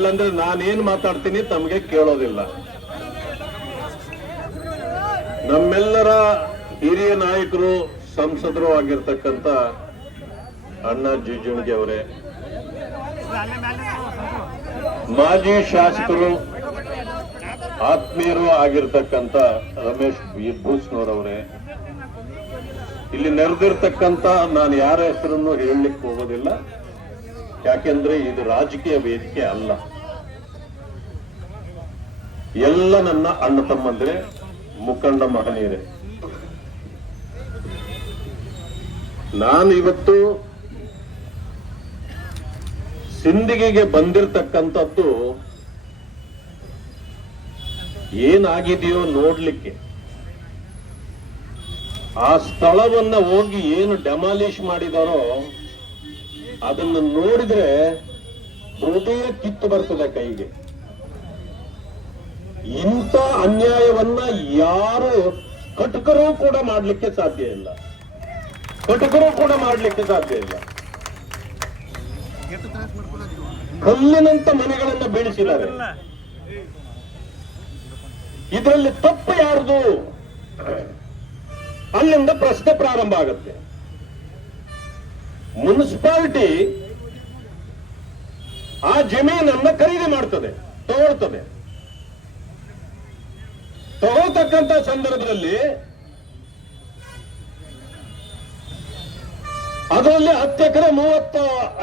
ಇಲ್ಲಾಂದ್ರೆ ನಾನೇನ್ ಮಾತಾಡ್ತೀನಿ ತಮಗೆ ಕೇಳೋದಿಲ್ಲ. ನಮ್ಮೆಲ್ಲರ ಹಿರಿಯ ನಾಯಕರು ಸಂಸದರು ಆಗಿರ್ತಕ್ಕಂಥ ಅಣ್ಣ ಜಿಜುಣಿಗೆ ಅವರೇ. ಮಾಜಿ ಶಾಸಕರು, ಆತ್ಮೀಯರು ಆಗಿರ್ತಕ್ಕಂಥ ರಮೇಶ್ ಭೂಸ್ನವರವರೇ ಇಲ್ಲಿ ನೆರೆದಿರ್ತಕ್ಕಂಥ ನಾನು ಯಾರ ಹೆಸರನ್ನು ಹೇಳಲಿಕ್ಕೆ ಹೋಗೋದಿಲ್ಲ. ಯಾಕೆಂದ್ರೆ ಇದು ರಾಜಕೀಯ ವೇದಿಕೆ ಅಲ್ಲ. ಎಲ್ಲ ನನ್ನ ಅಣ್ಣ ತಮ್ಮಂದ್ರೆ, ಮುಖಂಡ ಮಹನೀಯರೇ. ನಾನು ಇವತ್ತು ಸಿಂದಿಗೆಗೆ ಬಂದಿರತಕ್ಕಂಥದ್ದು ಏನಾಗಿದೆಯೋ ನೋಡ್ಲಿಕ್ಕೆ. ಆ ಸ್ಥಳವನ್ನ ಹೋಗಿ ಏನು ಡೆಮಾಲಿಷ್ ಮಾಡಿದಾರೋ ಅದನ್ನು ನೋಡಿದ್ರೆ ಹೃದಯ ಕಿತ್ತು ಬರ್ತದೆ ಕೈಗೆ. ಇಂಥ ಅನ್ಯಾಯವನ್ನ ಯಾರು ಕಟಕರು ಕೂಡ ಮಾಡಲಿಕ್ಕೆ ಸಾಧ್ಯ ಇಲ್ಲ. ಕಟಕರು ಕೂಡ ಮಾಡಲಿಕ್ಕೆ ಸಾಧ್ಯ ಇಲ್ಲ. ಕಲ್ಲಿನಂತ ಮನೆಗಳನ್ನ ಬೀಳಿಸಿದ್ದಾರೆ. ಇದರಲ್ಲಿ ತಪ್ಪು ಯಾರ್ದು? ಅಲ್ಲಿಂದ ಪ್ರಶ್ನೆ ಪ್ರಾರಂಭ ಆಗುತ್ತೆ. ಮುನ್ಸಿಪಾಲಿಟಿ ಆ ಜಮೀನನ್ನ ಖರೀದಿ ಮಾಡ್ತದೆ, ತಗೊಳ್ತದೆ. ತಗೊಳ್ತಕ್ಕಂತ ಸಂದರ್ಭದಲ್ಲಿ ಅದರಲ್ಲಿ ಹತ್ತು ಎಕರೆ ಮೂವತ್ತ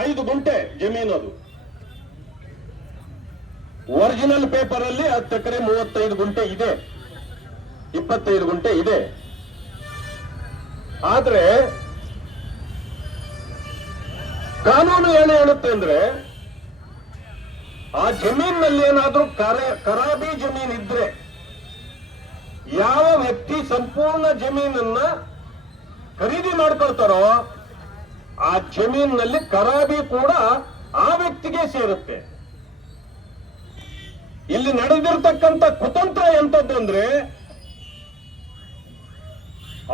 ಐದು ಗುಂಟೆ ಜಮೀನು ಅದು. ಒರಿಜಿನಲ್ ಪೇಪರ್ ಅಲ್ಲಿ ಹತ್ತು ಎಕರೆ ಮೂವತ್ತೈದು ಗುಂಟೆ ಇದೆ. ಇಪ್ಪತ್ತೈದು ಗುಂಟೆ ಇದೆ. ಆದ್ರೆ ಕಾನೂನು ಏನು ಹೇಳುತ್ತೆ ಅಂದ್ರೆ ಆ ಜಮೀನಿನಲ್ಲಿ ಏನಾದ್ರೂ ಕರಾಬಿ ಜಮೀನ್ ಇದ್ರೆ ಯಾವ ವ್ಯಕ್ತಿ ಸಂಪೂರ್ಣ ಜಮೀನನ್ನ ಖರೀದಿ ಮಾಡ್ಕೊಳ್ತಾರೋ ಆ ಜಮೀನಿನಲ್ಲಿ ಖರಾಬಿ ಕೂಡ ಆ ವ್ಯಕ್ತಿಗೆ ಸೇರುತ್ತೆ. ಇಲ್ಲಿ ನಡೆದಿರ್ತಕ್ಕಂಥ ಕುತಂತ್ರ ಎಂತದ್ದು ಅಂದ್ರೆ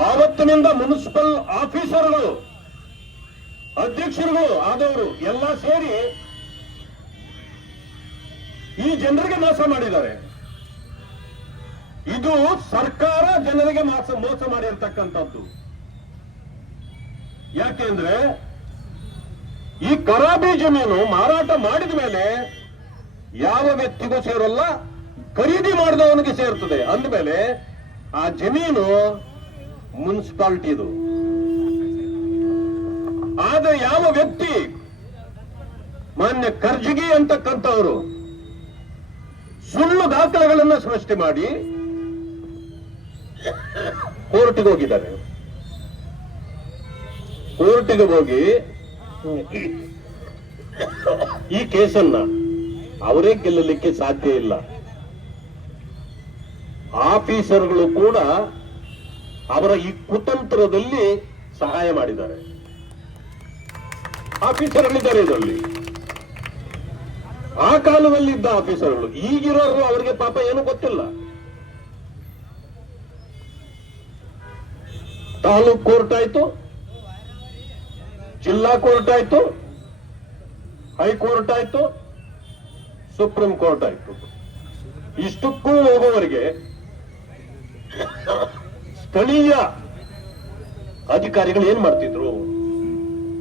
ಆವತ್ತಿನಿಂದ ಮುನ್ಸಿಪಲ್ ಆಫೀಸರ್ಗಳು, ಅಧ್ಯಕ್ಷರುಗಳು, ಆದವರು ಎಲ್ಲ ಸೇರಿ ಈ ಜನರಿಗೆ ಮೋಸ ಮಾಡಿದ್ದಾರೆ. ಇದು ಸರ್ಕಾರ ಜನರಿಗೆ ಮೋಸ ಮೋಸ ಮಾಡಿರ್ತಕ್ಕಂಥದ್ದು. ಯಾಕೆಂದ್ರೆ ಈ ಕರಾಬಿ ಜಮೀನು ಮಾರಾಟ ಮಾಡಿದ ಮೇಲೆ ಯಾವ ವ್ಯಕ್ತಿಗೂ ಸೇರಲ್ಲ, ಖರೀದಿ ಮಾಡಿದವನಿಗೆ ಸೇರ್ತದೆ. ಅಂದಮೇಲೆ ಆ ಜಮೀನು ಮುನ್ಸಿಪಾಲಿಟಿದು ಆದ್ರೆ ಯಾವ ವ್ಯಕ್ತಿ ಮಾನ್ಯ ಖರ್ಜಿಗಿ ಅಂತಕ್ಕಂಥವರು ಸುಳ್ಳು ದಾಖಲೆಗಳನ್ನ ಸೃಷ್ಟಿ ಮಾಡಿ ಕೋರ್ಟ್ಗೆ ಹೋಗಿದ್ದಾರೆ. ಕೋರ್ಟಿಗೆ ಹೋಗಿ ಈ ಕೇಸನ್ನ ಅವರೇ ಗೆಲ್ಲಲಿಕ್ಕೆ ಸಾಧ್ಯ ಇಲ್ಲ. ಆಫೀಸರ್ಗಳು ಕೂಡ ಅವರ ಈ ಕುತಂತ್ರದಲ್ಲಿ ಸಹಾಯ ಮಾಡಿದ್ದಾರೆ. ಆಫೀಸರ್ಗಳಿದ್ದಾರೆ ಇದರಲ್ಲಿ. ಆ ಕಾಲದಲ್ಲಿದ್ದ ಆಫೀಸರ್ಗಳು, ಈಗಿರೋರು ಅವರಿಗೆ ಪಾಪ ಏನು ಗೊತ್ತಿಲ್ಲ. ತಾಲೂಕ್ ಕೋರ್ಟ್ ಆಯ್ತು, ಜಿಲ್ಲಾ ಕೋರ್ಟ್ ಆಯ್ತು, ಹೈಕೋರ್ಟ್ ಆಯ್ತು, ಸುಪ್ರೀಂ ಕೋರ್ಟ್ ಆಯ್ತು. ಇಷ್ಟಕ್ಕೂ ಹೋಗುವವರಿಗೆ ಸ್ಥಳೀಯ ಅಧಿಕಾರಿಗಳು ಏನ್ ಮಾಡ್ತಿದ್ರು?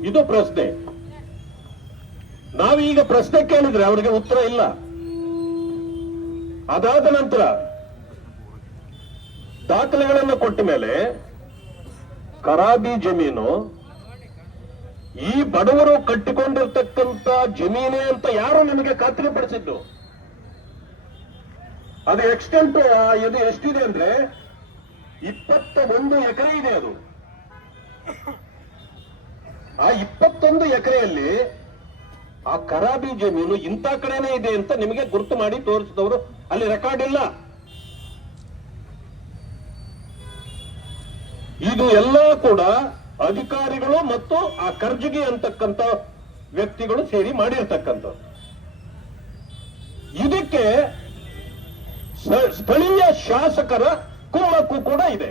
ಇದು ಪ್ರಶ್ನೆ. ನಾವೀಗ ಪ್ರಶ್ನೆ ಕೇಳಿದ್ರೆ ಅವರಿಗೆ ಉತ್ತರ ಇಲ್ಲ. ಅದಾದ ನಂತರ ದಾಖಲೆಗಳನ್ನು ಕೊಟ್ಟ ಮೇಲೆ ಖರಾಬಿ ಜಮೀನು, ಈ ಬಡವರು ಕಟ್ಟಿಕೊಂಡಿರ್ತಕ್ಕಂಥ ಜಮೀನೇ ಅಂತ ಯಾರು ನಿಮಗೆ ಖಾತ್ರಿಪಡಿಸಿದ್ದು ಅದು ಎಕ್ಸ್ಟೆಂಟ್ ಇದು ಎಷ್ಟಿದೆ ಅಂದ್ರೆ ಇಪ್ಪತ್ತ ಒಂದು ಎಕರೆ ಇದೆ ಅದು. ಆ ಇಪ್ಪತ್ತೊಂದು ಎಕರೆಯಲ್ಲಿ ಆ ಕರಾಬಿ ಜಮೀನು ಇಂಥ ಕಡೆನೇ ಇದೆ ಅಂತ ನಿಮಗೆ ಗುರುತು ಮಾಡಿ ತೋರಿಸಿದವರು. ಅಲ್ಲಿ ರೆಕಾರ್ಡ್ ಇಲ್ಲ. ಇದು ಎಲ್ಲ ಕೂಡ ಅಧಿಕಾರಿಗಳು ಮತ್ತು ಆ ಕರ್ಜಗಿ ಅಂತಕ್ಕಂಥ ವ್ಯಕ್ತಿಗಳು ಸೇರಿ ಮಾಡಿರ್ತಕ್ಕಂಥದ್ದು. ಇದಕ್ಕೆ ಸ್ಥಳೀಯ ಶಾಸಕರ ಕುಮ್ಮಕ್ಕು ಕೂಡ ಇದೆ.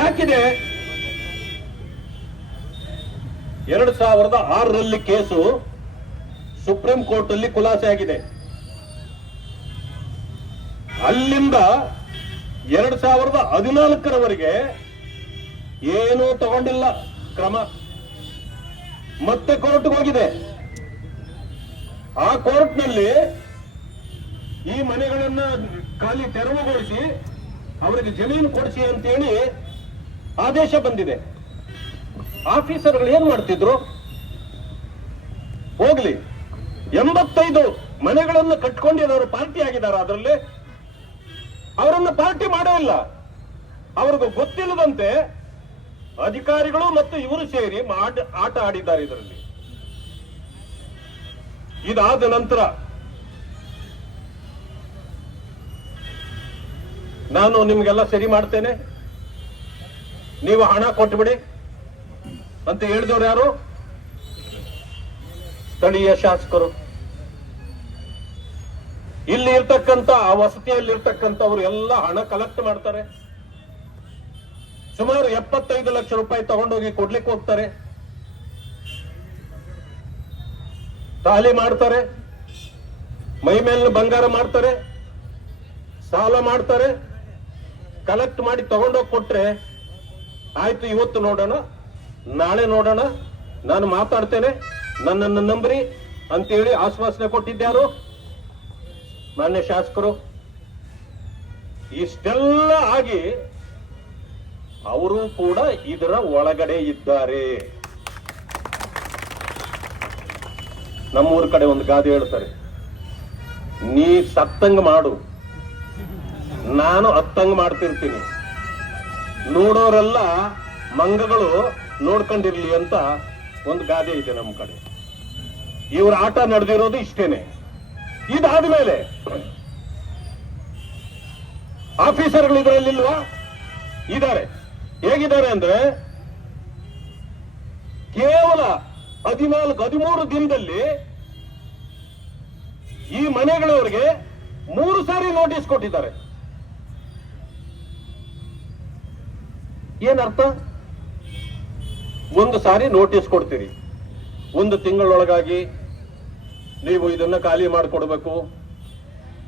ಯಾಕಿದೆ? ಎರಡ್ ಸಾವಿರದ ಆರರಲ್ಲಿ ಕೇಸು ಸುಪ್ರೀಂ ಕೋರ್ಟ್ ಅಲ್ಲಿ ಖುಲಾಸೆ ಆಗಿದೆ. ಅಲ್ಲಿಂದ ಎರಡ್ ಸಾವಿರದ ಹದಿನಾಲ್ಕರವರೆಗೆ ಏನೂ ತಗೊಂಡಿಲ್ಲ ಕ್ರಮ. ಮತ್ತೆ ಕೋರ್ಟ್ಗೆ ಹೋಗಿದೆ. ಆ ಕೋರ್ಟ್ನಲ್ಲಿ ಈ ಮನೆಗಳನ್ನ ಖಾಲಿ ತೆರವುಗೊಳಿಸಿ ಅವರಿಗೆ ಜಮೀನು ಕೊಡಿಸಿ ಅಂತೇಳಿ ಆದೇಶ ಬಂದಿದೆ. ಆಫೀಸರ್ಗಳು ಏನ್ ಮಾಡ್ತಿದ್ರು? ಹೋಗ್ಲಿ. ಎಂಬತ್ತೈದು ಮನೆಗಳನ್ನು ಕಟ್ಕೊಂಡಿರೋರು ಪಾರ್ಟಿ ಆಗಿದ್ದಾರೆ ಅದರಲ್ಲಿ. ಅವರನ್ನ ಪಾರ್ಟಿ ಮಾಡೋ ಇಲ್ಲ ಅವ್ರಿಗೂ ಗೊತ್ತಿಲ್ಲದಂತೆ ಅಧಿಕಾರಿಗಳು ಮತ್ತು ಇವರು ಸೇರಿ ಆಟ ಆಡಿದ್ದಾರೆ ಇದರಲ್ಲಿ. ಇದಾದ ನಂತರ ನಾನು ನಿಮ್ಗೆಲ್ಲ ಸರಿ ಮಾಡ್ತೇನೆ. ನೀವು ಹಣ ಕೊಟ್ಬಿಡಿ. ಅಂತ ಹೇಳಿದವ್ರು ಯಾರು? ಸ್ಥಳೀಯ ಶಾಸಕರು. ಇಲ್ಲಿ ಇರ್ತಕ್ಕಂತ ಆ ವಸತಿಯಲ್ಲಿ ಇರ್ತಕ್ಕಂಥವ್ರು ಎಲ್ಲ ಹಣ ಕಲೆಕ್ಟ್ ಮಾಡ್ತಾರೆ. ಸುಮಾರು ಎಪ್ಪತ್ತೈದು ಲಕ್ಷ ರೂಪಾಯಿ ತಗೊಂಡೋಗಿ ಕೊಡ್ಲಿಕ್ಕೆ ಹೋಗ್ತಾರೆ. ತಾಲಿ ಮಾಡ್ತಾರೆ. ಮೈ ಮೇಲಿನ ಬಂಗಾರ ಮಾಡ್ತಾರೆ. ಸಾಲ ಮಾಡ್ತಾರೆ. ಕಲೆಕ್ಟ್ ಮಾಡಿ ತಗೊಂಡೋಗಿ ಕೊಟ್ರೆ, ಆಯ್ತು, ಇವತ್ತು ನೋಡೋಣ, ನಾಳೆ ನೋಡೋಣ. ನಾನು ಮಾತಾಡ್ತೇನೆ. ನನ್ನನ್ನು ನಂಬ್ರಿ. ಅಂತೇಳಿ ಆಶ್ವಾಸನೆ ಕೊಟ್ಟಿದ್ಯಾರು ಮಾನ್ಯ ಶಾಸಕರು, ಇಷ್ಟೆಲ್ಲ ಆಗಿ ಅವರು ಕೂಡ ಇದರ ಒಳಗಡೆ ಇದ್ದಾರೆ. ನಮ್ಮೂರ ಕಡೆ ಒಂದು ಗಾದೆ ಹೇಳ್ತಾರೆ, ನೀ ಸತ್ತಂಗ್ ಮಾಡು. ನಾನು ಹತ್ತಂಗ್ ಮಾಡ್ತಿರ್ತೀನಿ. ನೋಡೋರೆಲ್ಲ ಮಂಗಗಳು ನೋಡ್ಕೊಂಡಿರ್ಲಿ ಅಂತ ಒಂದು ಗಾದೆ ಇದೆ ನಮ್ಮ ಕಡೆ. ಇವ್ರ ಆಟ ನಡೆದಿರೋದು ಇಷ್ಟೇನೆ. ಇದಾದ್ಮೇಲೆ ಆಫೀಸರ್ಗಳು ಇದರಲ್ಲಿಲ್ವಾ? ಇದ್ದಾರೆ. ಹೇಗಿದ್ದಾರೆ ಅಂದ್ರೆ ಕೇವಲ ಹದಿನಾಲ್ಕು, ಹದಿಮೂರು ದಿನದಲ್ಲಿ ಈ ಮನೆಗಳವರಿಗೆ ಮೂರು ಸಾರಿ ನೋಟಿಸ್ ಕೊಟ್ಟಿದ್ದಾರೆ. ಏನರ್ಥ? ಒಂದು ಸಾರಿ ನೋಟಿಸ್ ಕೊಡ್ತೀರಿ. ಒಂದು ತಿಂಗಳೊಳಗಾಗಿ ನೀವು ಇದನ್ನ ಖಾಲಿ ಮಾಡಿಕೊಡ್ಬೇಕು.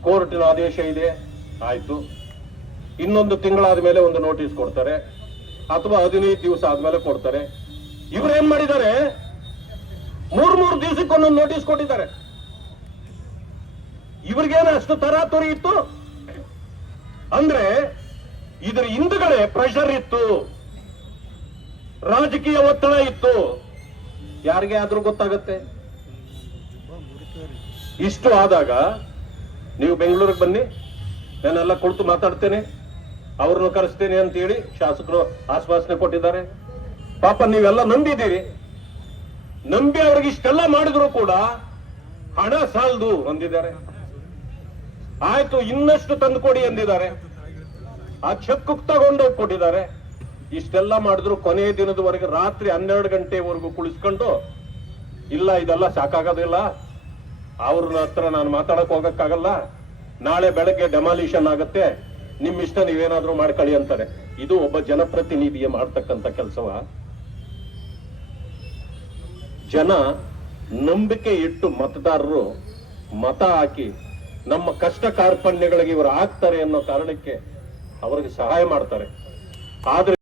ಕೋರ್ಟಿನ ಆದೇಶ ಇದೆ. ಆಯ್ತು. ಇನ್ನೊಂದು ತಿಂಗಳಾದ ಮೇಲೆ ಒಂದು ನೋಟಿಸ್ ಕೊಡ್ತಾರೆ. ಅಥವಾ ಹದಿನೈದು ದಿವಸ ಆದ್ಮೇಲೆ ಕೊಡ್ತಾರೆ. ಇವ್ರು ಏನ್ ಮಾಡಿದ್ದಾರೆ? ಮೂರ್ ಮೂರು ದಿವಸಕ್ಕೊಂದೊಂದು ನೋಟಿಸ್ ಕೊಟ್ಟಿದ್ದಾರೆ. ಇವ್ರಿಗೇನು ಅಷ್ಟು ತರಾತುರಿ ಇತ್ತು? ಅಂದ್ರೆ ಇದರ ಹಿಂದುಗಡೆ ಪ್ರೆಷರ್ ಇತ್ತು. ರಾಜಕೀಯ ಒತ್ತಡ ಇತ್ತು. ಯಾರಿಗೆ ಆದ್ರೂ ಗೊತ್ತಾಗತ್ತೆ? ಇಷ್ಟು ಆದಾಗ ನೀವು ಬೆಂಗಳೂರಿಗೆ ಬನ್ನಿ ನಾನೆಲ್ಲ ಕುಳಿತು ಮಾತಾಡ್ತೇನೆ, ಅವ್ರನ್ನ ಕರೆಸ್ತೇನೆ ಅಂತೇಳಿ ಶಾಸಕರು ಆಶ್ವಾಸನೆ ಕೊಟ್ಟಿದ್ದಾರೆ. ಪಾಪ ನೀವೆಲ್ಲ ನಂಬಿದ್ದೀರಿ. ನಂಬಿ ಅವ್ರಿಗೆ ಇಷ್ಟೆಲ್ಲ ಮಾಡಿದ್ರು ಕೂಡ ಹಣ ಸಾಲದು ಅಂದಿದ್ದಾರೆ ಆಯ್ತು, ಇನ್ನಷ್ಟು ತಂದು ಕೊಡಿ ಅಂದಿದ್ದಾರೆ. ಆ ಚೆಕ್ ತಗೊಂಡೋಗಿ ಕೊಟ್ಟಿದ್ದಾರೆ. ಇಷ್ಟೆಲ್ಲ ಮಾಡಿದ್ರು ಕೊನೆಯ ದಿನದವರೆಗೆ ರಾತ್ರಿ ಹನ್ನೆರಡು ಗಂಟೆವರೆಗೂ ಕುಳಿಸ್ಕೊಂಡು, ಇಲ್ಲ, ಇದೆಲ್ಲ ಸಾಕಾಗೋದಿಲ್ಲ. ಅವ್ರ ಹತ್ರ ನಾನು ಮಾತಾಡಕ್ ಹೋಗಕ್ಕಾಗಲ್ಲ. ನಾಳೆ ಬೆಳಗ್ಗೆ ಡೆಮಾಲಿಷನ್ ಆಗತ್ತೆ. ನಿಮ್ ಇಷ್ಟ ನೀವೇನಾದ್ರೂ ಮಾಡ್ಕೊಳ್ಳಿ ಅಂತಾರೆ. ಇದು ಒಬ್ಬ ಜನಪ್ರತಿನಿಧಿಯ ಮಾಡ್ತಕ್ಕಂತ ಕೆಲಸವ. ಜನ ನಂಬಿಕೆ ಇಟ್ಟು ಮತದಾರರು ಮತ ಹಾಕಿ ನಮ್ಮ ಕಷ್ಟ ಕಾರ್ಪಣ್ಯಗಳಿಗೆ ಇವರು ಆಗ್ತಾರೆ ಅನ್ನೋ ಕಾರಣಕ್ಕೆ ಅವರಿಗೆ ಸಹಾಯ ಮಾಡ್ತಾರೆ. ಆದ್ರೆ